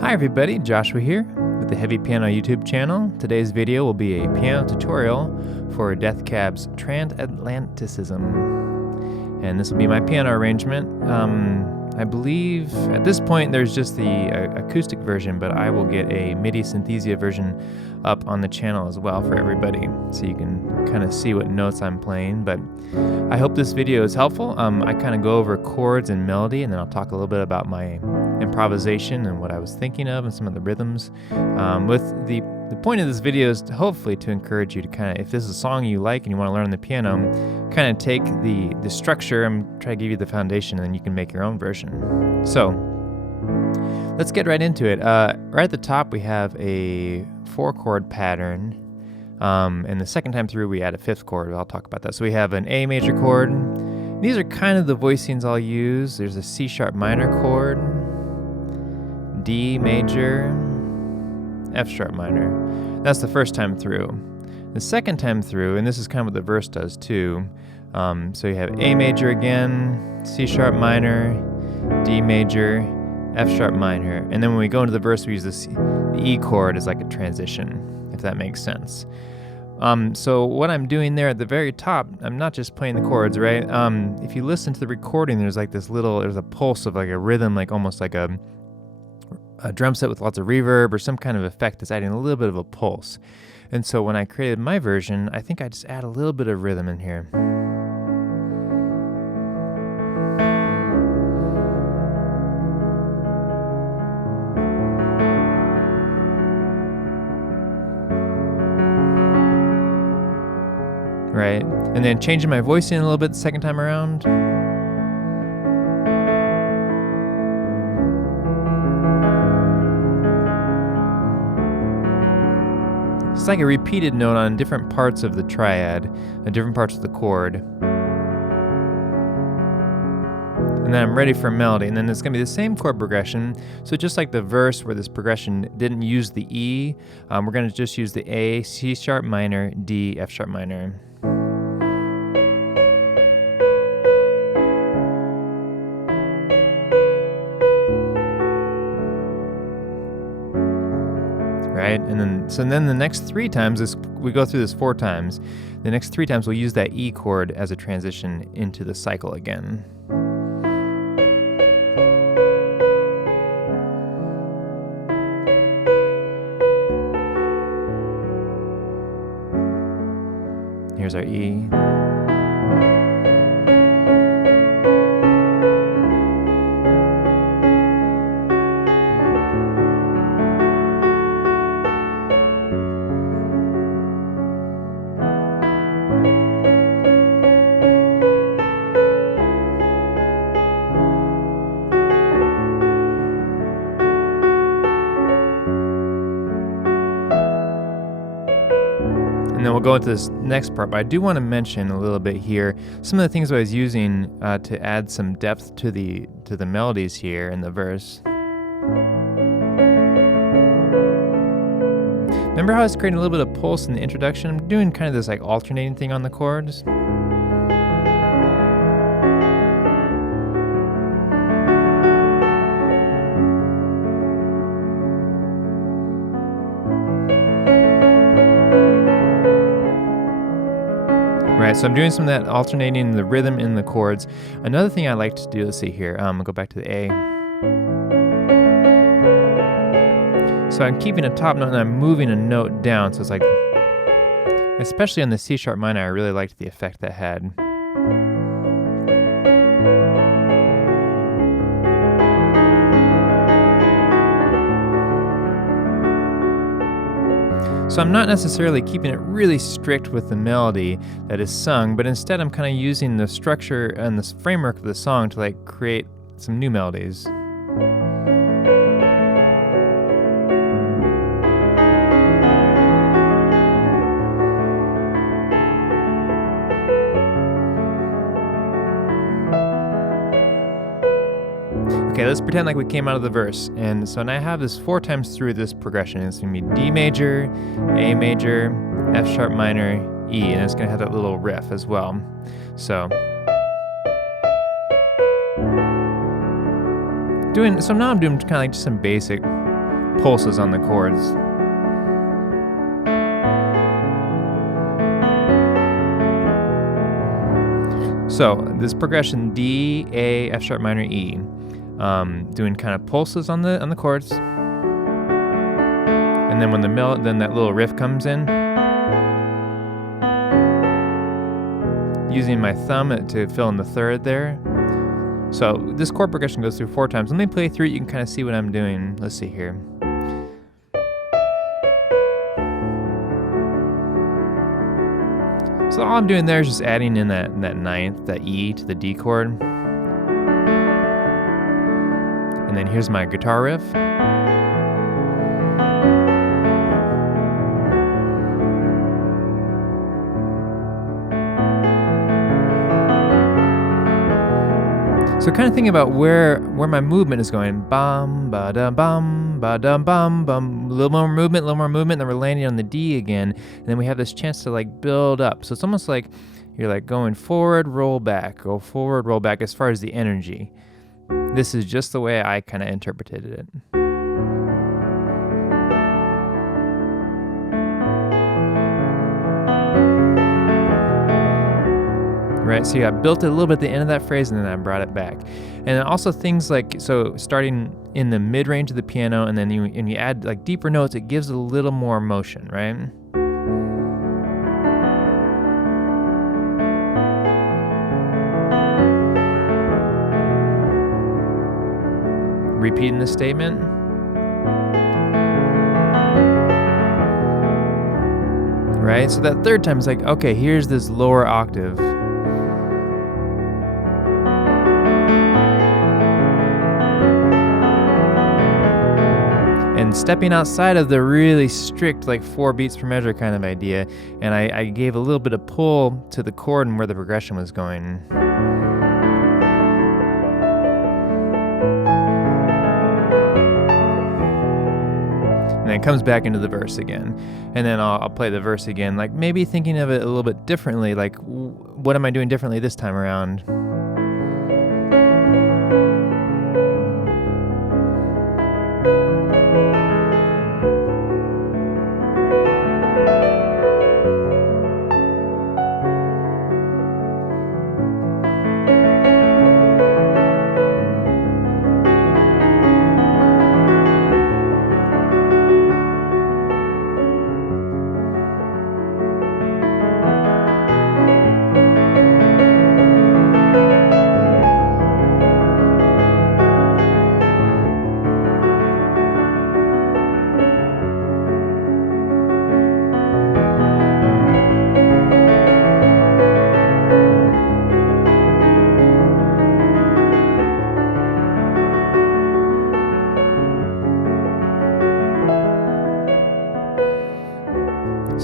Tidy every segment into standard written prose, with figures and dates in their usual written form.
Hi everybody, Joshua here with the Heavy Piano YouTube channel. Today's video will be a piano tutorial for Death Cab's Transatlanticism. And this will be my piano arrangement. I believe at this point there's just the acoustic version, but I will get a MIDI synthesia version up on the channel as well for everybody, so you can kind of see what notes I'm playing. But I hope this video is helpful. I kind of go over chords and melody, and then I'll talk a little bit about my improvisation and what I was thinking of and some of the rhythms. With the point of this video is hopefully to encourage you to kind of, if this is a song you like and you want to learn on the piano, kind of take the structure and try to give you the foundation, and then you can make your own version. So let's get right into it. Right at the top we have a 4-chord pattern, and the second time through we add a 5th chord. I'll talk about that. So we have an A major chord. These are kind of the voicings I'll use. There's a C sharp minor chord, D major, F sharp minor. That's the first time through. The second time through, and this is kind of what the verse does too, so you have A major again, C sharp minor, D major, F sharp minor, and then when we go into the verse we use the E chord as like a transition, if that makes sense. So what I'm doing there at the very top, I'm not just playing the chords, right? If you listen to the recording, there's like there's a pulse of like a rhythm, like almost like a drum set with lots of reverb or some kind of effect that's adding a little bit of a pulse. And so when I created my version, I think I just add a little bit of rhythm in here. Right? And then changing my voicing a little bit the second time around. It's like a repeated note on different parts of the triad, and different parts of the chord. And then I'm ready for melody, and then it's going to be the same chord progression. So just like the verse where this progression didn't use the E, we're going to just use the A, C sharp minor, D, F sharp minor. Right? And then the next 3 times, we go through this 4 times. The next 3 times we'll use that E chord as a transition into the cycle again. Here's our E. And then we'll go into this next part, but I do want to mention a little bit here some of the things I was using to add some depth to the melodies here in the verse. Remember how I was creating a little bit of pulse in the introduction? I'm doing kind of this like alternating thing on the chords. Right, so I'm doing some of that alternating the rhythm in the chords. Another thing I like to do, let's see here, I'll go back to the A. So I'm keeping a top note and I'm moving a note down, so it's like, especially on the C sharp minor, I really liked the effect that had. So I'm not necessarily keeping it really strict with the melody that is sung, but instead I'm kind of using the structure and the framework of the song to like create some new melodies. Okay, let's pretend like we came out of the verse. And so now I have this 4 times through this progression. It's going to be D major, A major, F sharp minor, E, and it's going to have that little riff as well. So now I'm doing kind of like just some basic pulses on the chords. So this progression D, A, F sharp minor, E, doing kind of pulses on the chords, and then when then that little riff comes in, using my thumb to fill in the third there. So this chord progression goes through 4 times. Let me play through it. You can kind of see what I'm doing. Let's see here. So all I'm doing there is just adding in that ninth, that E to the D chord. And then here's my guitar riff. So kind of thinking about where my movement is going. Bum, ba-dum, bum, ba-dum, bum, bum. A little more movement, then we're landing on the D again. And then we have this chance to like build up. So it's almost like you're like going forward, roll back, go forward, roll back as far as the energy. This is just the way I kind of interpreted it. Right, so I built it a little bit at the end of that phrase, and then I brought it back. And then also things like, so starting in the mid-range of the piano, and then you add like deeper notes, it gives a little more motion, right? Repeating the statement. Right, so that third time is like, okay, here's this lower octave. And stepping outside of the really strict like 4 beats per measure kind of idea, and I gave a little bit of pull to the chord and where the progression was going. And then it comes back into the verse again, and then I'll play the verse again, like maybe thinking of it a little bit differently, like what am I doing differently this time around?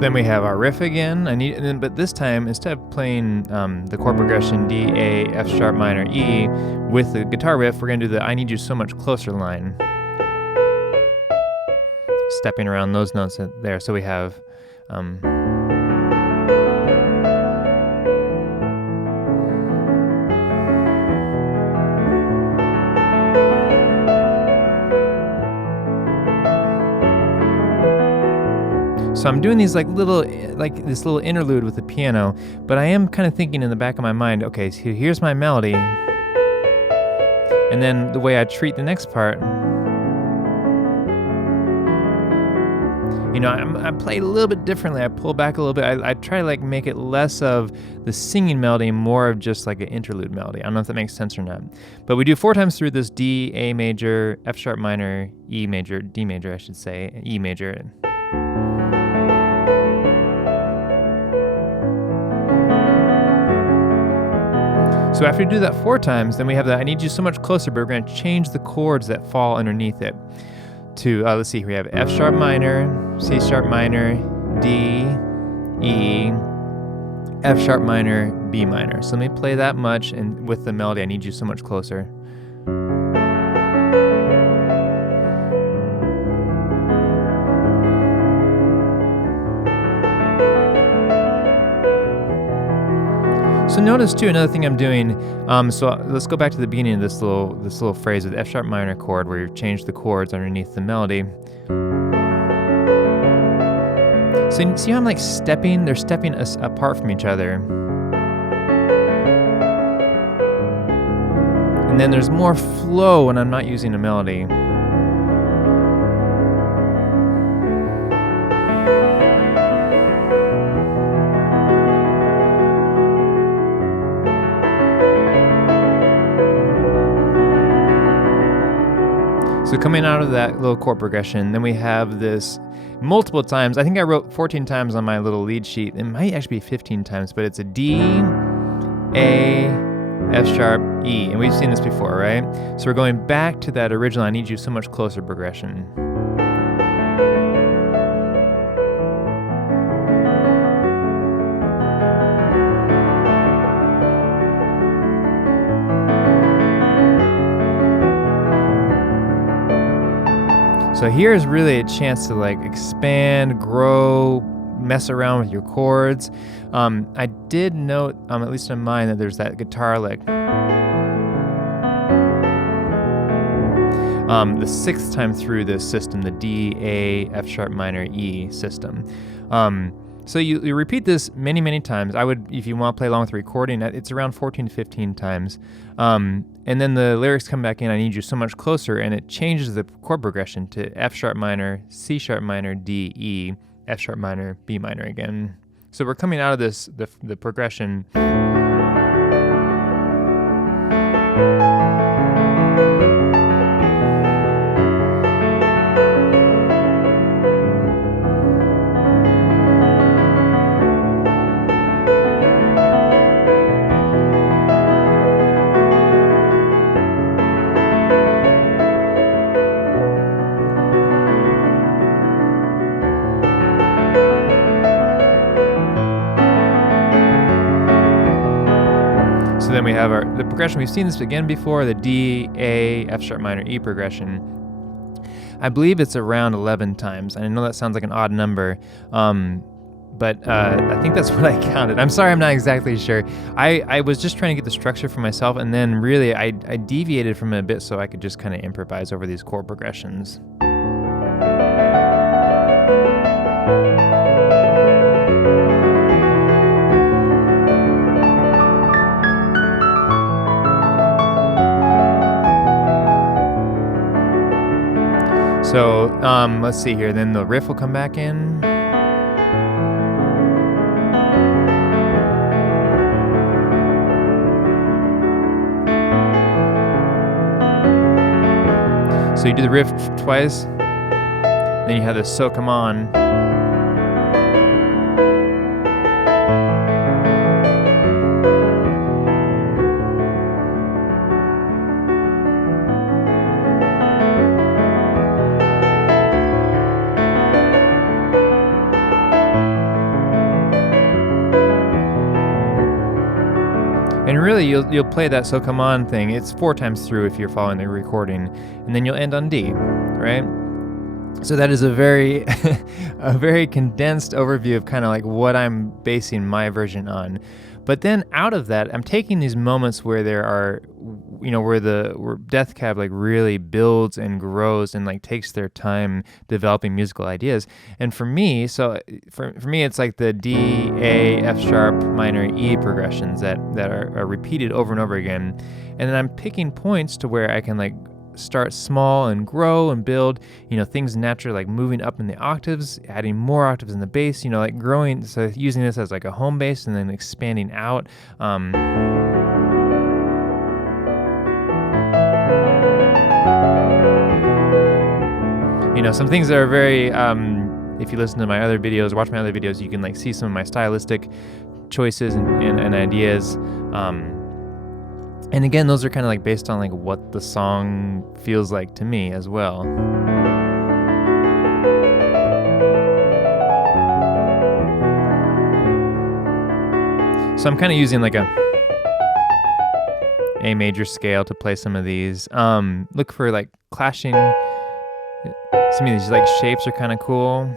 Then we have our riff again. But this time, instead of playing the chord progression D, A, F sharp minor, E with the guitar riff, we're gonna do the I Need You So Much Closer line. Stepping around those notes there. So we have So I'm doing these like this little interlude with the piano, but I am kind of thinking in the back of my mind, okay, so here's my melody, and then the way I treat the next part, you know, I play a little bit differently. I pull back a little bit. I try to like make it less of the singing melody, more of just like an interlude melody. I don't know if that makes sense or not. But we do 4 times through this D, A major, F sharp minor, E major, D major, I should say, E major. So after you do that 4 times, then we have that I Need You So Much Closer, but we're going to change the chords that fall underneath it to, let's see, we have F sharp minor, C sharp minor, D, E, F sharp minor, B minor. So let me play that much, and with the melody, I Need You So Much Closer. So notice too, another thing I'm doing, so let's go back to the beginning of this little phrase with F sharp minor chord where you've changed the chords underneath the melody. So you see how I'm like stepping? They're stepping apart from each other. And then there's more flow when I'm not using a melody. So coming out of that little chord progression, then we have this multiple times. I think I wrote 14 times on my little lead sheet. It might actually be 15 times, but it's a D, A, F sharp, E. And we've seen this before, right? So we're going back to that original I Need You So Much Closer progression. So here's really a chance to like expand, grow, mess around with your chords. I did note, at least in mine, that there's that guitar lick. The sixth time through this system, the D, A, F sharp minor, E system. So you repeat this many, many times. I would, if you want to play along with the recording, it's around 14 to 15 times. And then the lyrics come back in, I Need You So Much Closer, and it changes the chord progression to F sharp minor, C sharp minor, D, E, F sharp minor, B minor again. So we're coming out of this, the progression. So then we have the progression. We've seen this again before, the D, A, F sharp minor, E progression. I believe it's around 11 times. I know that sounds like an odd number, but I think that's what I counted. I'm sorry, I'm not exactly sure. I was just trying to get the structure for myself, and then really I deviated from it a bit so I could just kind of improvise over these chord progressions. So let's see here, then the riff will come back in. So you do the riff twice, then you have the So Come On. And really, you'll play that So Come On thing. It's 4 times through if you're following the recording, and then you'll end on D, right? So that is a very, a very condensed overview of kind of like what I'm basing my version on. But then out of that, I'm taking these moments where there are, where Death Cab like really builds and grows and like takes their time developing musical ideas. And for me, for me, it's like the D, A, F sharp minor, E progressions that are repeated over and over again. And then I'm picking points to where I can like start small and grow and build, things naturally like moving up in the octaves, adding more octaves in the bass, like growing. So using this as like a home bass and then expanding out. Some things that are very, if you listen to my other videos, watch my other videos, you can like see some of my stylistic choices and ideas. And again, those are kind of like based on like what the song feels like to me as well. So I'm kind of using like a major scale to play some of these. Look for like clashing. Some of these like shapes are kind of cool.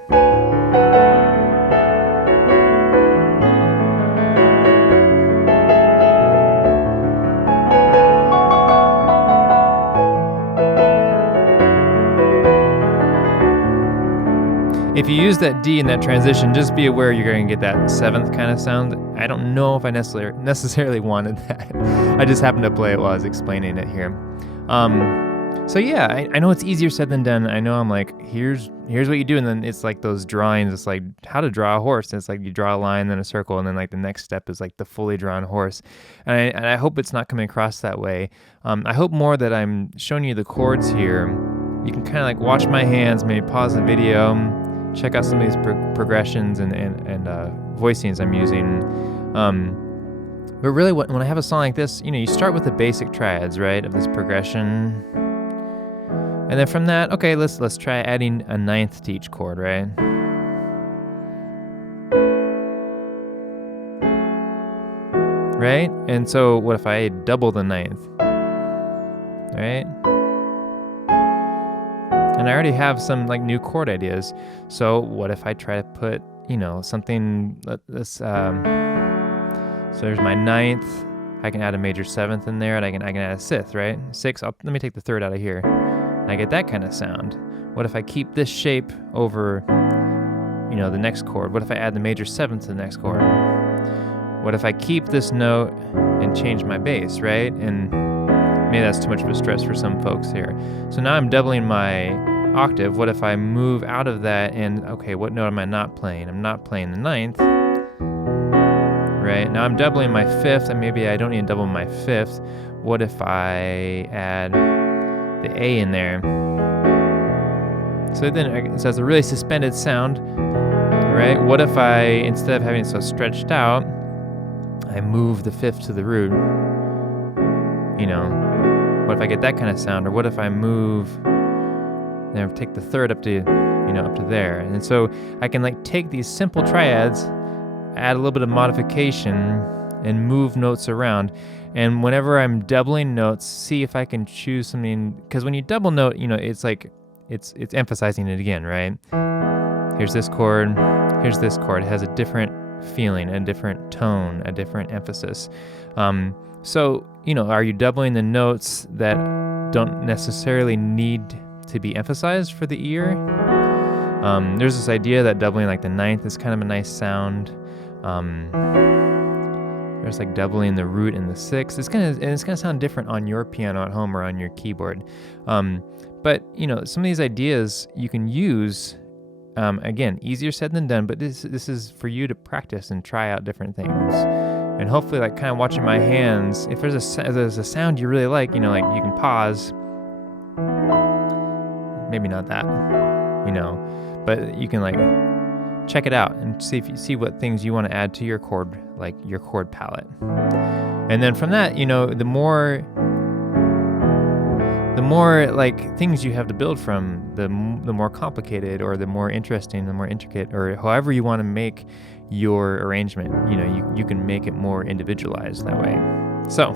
if you use that D in that transition, just be aware you're going to get that 7th kind of sound. I don't know if I necessarily wanted that. I just happened to play it while I was explaining it here. So yeah, I know it's easier said than done. I know I'm like, here's what you do, and then it's like those drawings. It's like how to draw a horse. It's like you draw a line, then a circle, and then like the next step is like the fully drawn horse. And I hope it's not coming across that way. I hope more that I'm showing you the chords here. You can kind of like watch my hands, maybe pause the video, check out some of these progressions and voicings I'm using. But really, when I have a song like this, you start with the basic triads, right, of this progression. And then from that, okay, let's try adding a 9th to each chord, right? Right? And so what if I double the 9th? Right? And I already have some like new chord ideas. So what if I try to put, something, so there's my 9th, I can add a major 7th in there, and I can add a 6th, right? 6, let me take the 3rd out of here. I get that kind of sound. What if I keep this shape over, the next chord? What if I add the major 7th to the next chord? What if I keep this note and change my bass, right? And maybe that's too much of a stress for some folks here. So now I'm doubling my octave. What if I move out of that and, okay, what note am I not playing? I'm not playing the 9th, right? Now I'm doubling my 5th, and maybe I don't need to double my 5th. What if I add the A in there? So then it has a really suspended sound, right? What if I, instead of having it so stretched out, I move the 5th to the root? What if I get that kind of sound? Or what if I move, take the 3rd up to, up to there? And so I can like take these simple triads, add a little bit of modification, and move notes around. And whenever I'm doubling notes, see if I can choose something, because when you double note, it's like, it's emphasizing it again, right? Here's this chord, here's this chord. It has a different feeling, a different tone, a different emphasis. So, are you doubling the notes that don't necessarily need to be emphasized for the ear? There's this idea that doubling like the 9th is kind of a nice sound. There's like doubling the root and the 6th. It's gonna sound different on your piano at home or on your keyboard. But some of these ideas you can use. Again, easier said than done. But this is for you to practice and try out different things. And hopefully, like kind of watching my hands. If there's a sound you really like, you can pause. Maybe not that, but you can like check it out and see what things you want to add to your chord, like your chord palette. And then from that, the more like things you have to build from, the more complicated or the more interesting, the more intricate, or however you want to make your arrangement, you can make it more individualized that way. So,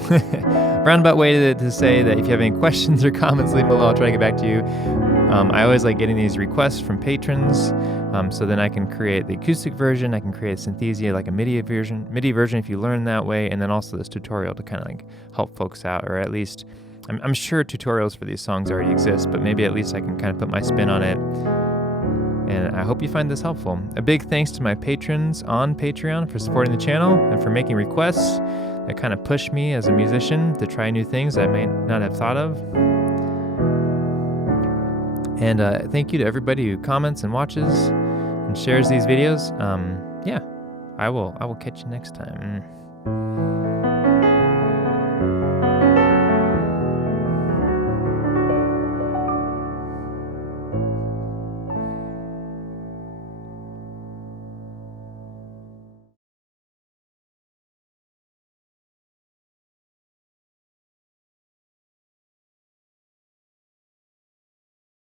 roundabout way to say that if you have any questions or comments, leave them below. I'll try to get back to you. I always like getting these requests from patrons, so then I can create the acoustic version. I can create a Synthesia, like a MIDI version if you learn that way, and then also this tutorial to kind of like help folks out, or at least I'm sure tutorials for these songs already exist, but maybe at least I can kind of put my spin on it. And I hope you find this helpful. A big thanks to my patrons on Patreon for supporting the channel and for making requests that kind of push me as a musician to try new things I may not have thought of. And thank you to everybody who comments and watches and shares these videos. I will catch you next time.